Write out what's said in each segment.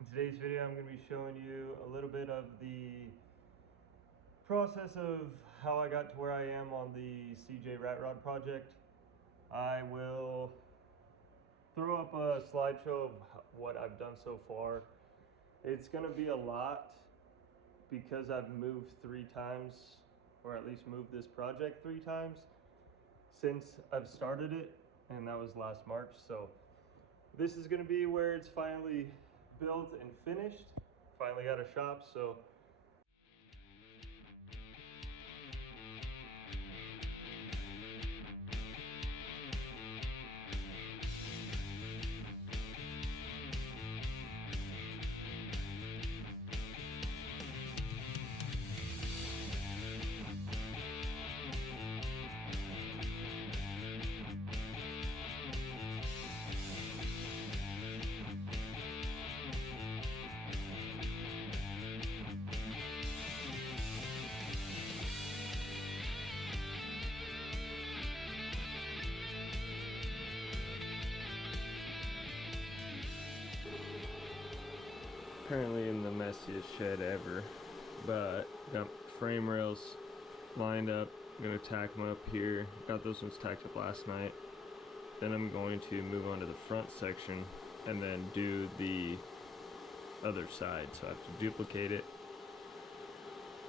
In today's video, I'm going to be showing you a little bit of the process of how I got to where I am on the CJ Rat Rod project. I will throw up a slideshow of what I've done so far. It's going to be a lot because I've moved 3 times, or at least moved this project 3 times since I've started it, and that was last March. So this is going to be where it's finally built and finished. Finally got a shop, so currently in the messiest shed ever, but got frame rails lined up. I'm gonna tack them up here. Got those ones tacked up last night. Then I'm going to move on to the front section and then do the other side. So I have to duplicate it.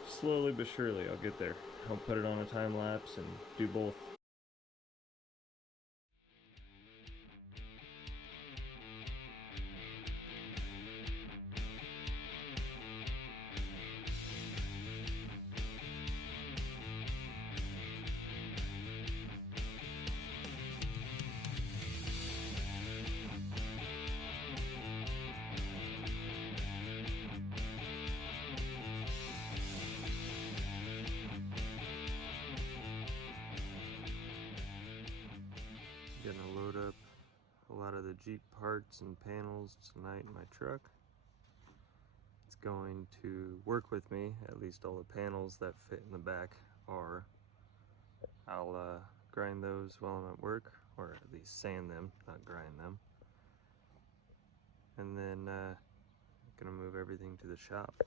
Slowly but surely I'll get there. I'll put it on a time lapse and do both. Gonna load up a lot of the Jeep parts and panels tonight in my truck. It's going to work with me, at least all the panels that fit in the back are. I'll grind those while I'm at work, or at least sand them, not grind them. And then gonna move everything to the shop.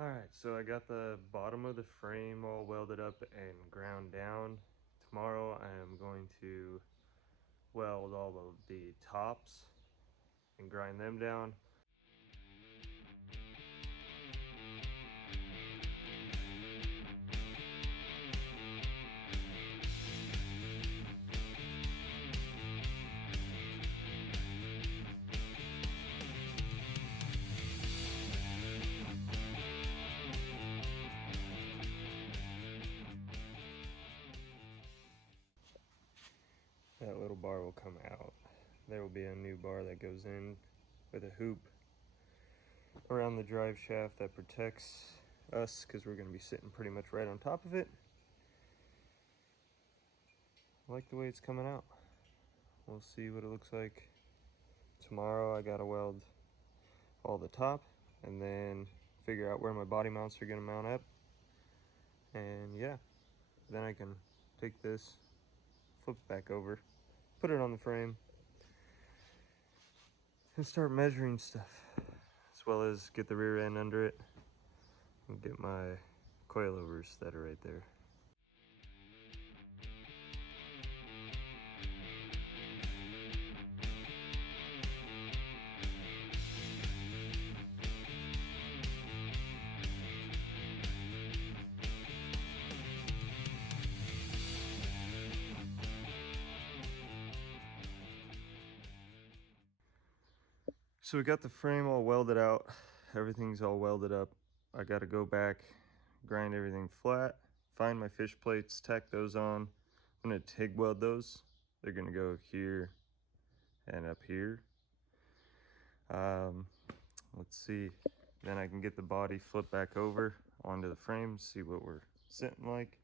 Alright, so I got the bottom of the frame all welded up and ground down. Tomorrow I am going to weld all of the tops and grind them down. That little bar will come out. There will be a new bar that goes in with a hoop around the drive shaft that protects us because we're going to be sitting pretty much right on top of it. I like the way it's coming out. We'll see what it looks like tomorrow. I gotta weld all the top and then figure out where my body mounts are going to mount up. And yeah, then I can take this, flip it back over, put it on the frame, and start measuring stuff, as well as get the rear end under it and get my coilovers that are right there. So we got the frame all welded out. Everything's all welded up. I got to go back, grind everything flat, find my fish plates, tack those on. I'm going to TIG weld those They're gonna go here and up here. Let's see. Then I can get the body flipped back over onto the frame, see what we're sitting like.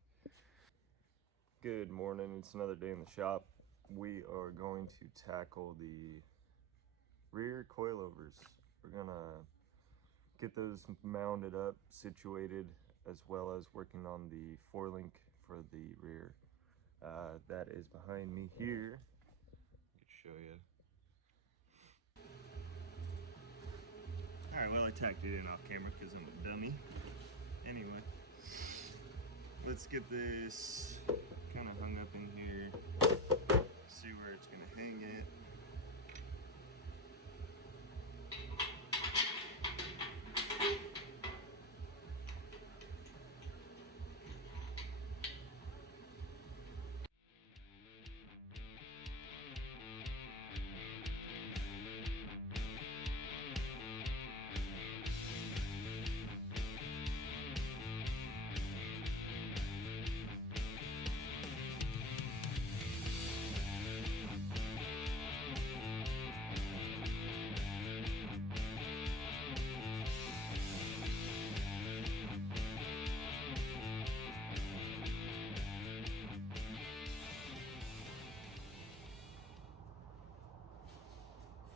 Good morning, it's another day in the shop. We are going to tackle the rear coilovers. We're gonna get those mounted up, situated, as well as working on the 4-link for the rear. That is behind me here. I can show you. All right, well, I tacked it in off camera because I'm a dummy. Anyway, let's get this kind of hung up in here, see where it's gonna hang it.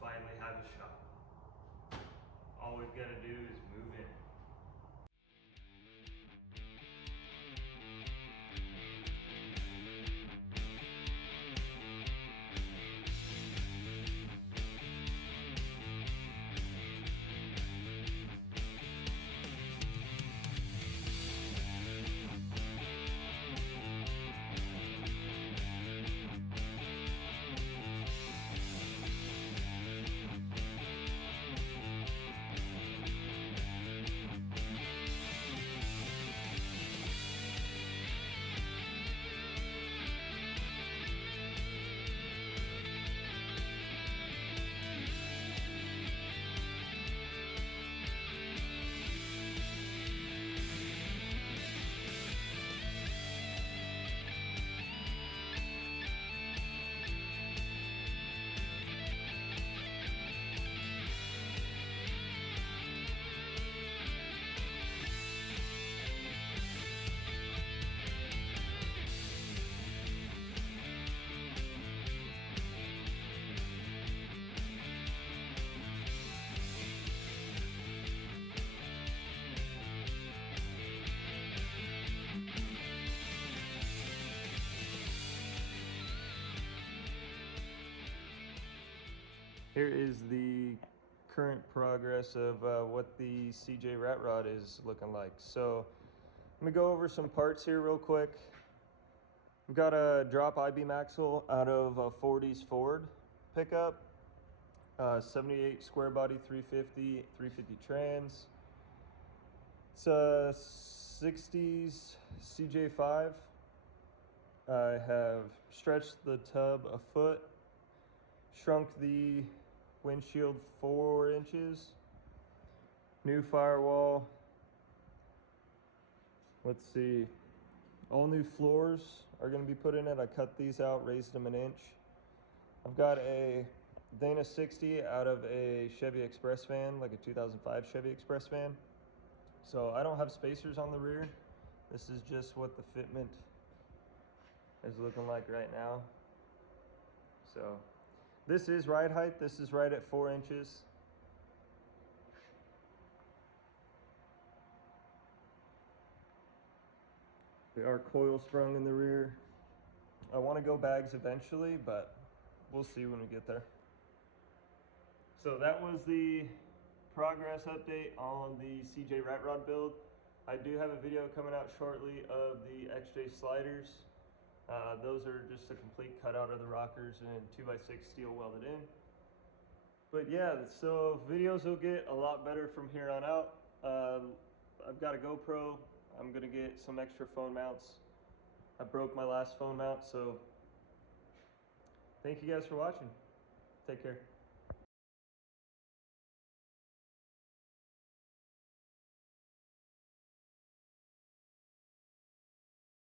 Finally have a shot. All we've got to do is move in. Here is the current progress of what the CJ Rat Rod is looking like. So let me go over some parts here real quick. We've got a drop I-beam axle out of a 40s Ford pickup, 78 square body 350 trans. It's a 60s CJ5. I have stretched the tub a foot, shrunk the windshield 4 inches, new firewall. Let's see, all new floors are going to be put in it. I cut these out, raised them an inch. I've got a Dana 60 out of a Chevy Express van, like a 2005 Chevy Express van. So I don't have spacers on the rear. This is just what the fitment is looking like right now. So this is ride height. This is right at 4 inches. We are coil sprung in the rear. I want to go bags eventually, but we'll see when we get there. So that was the progress update on the CJ Rat Rod build. I do have a video coming out shortly of the XJ sliders. Those are just a complete cutout of the rockers and 2x6 steel welded in. But yeah, so videos will get a lot better from here on out. I've got a GoPro. I'm gonna get some extra phone mounts. I broke my last phone mount, so thank you guys for watching. Take care.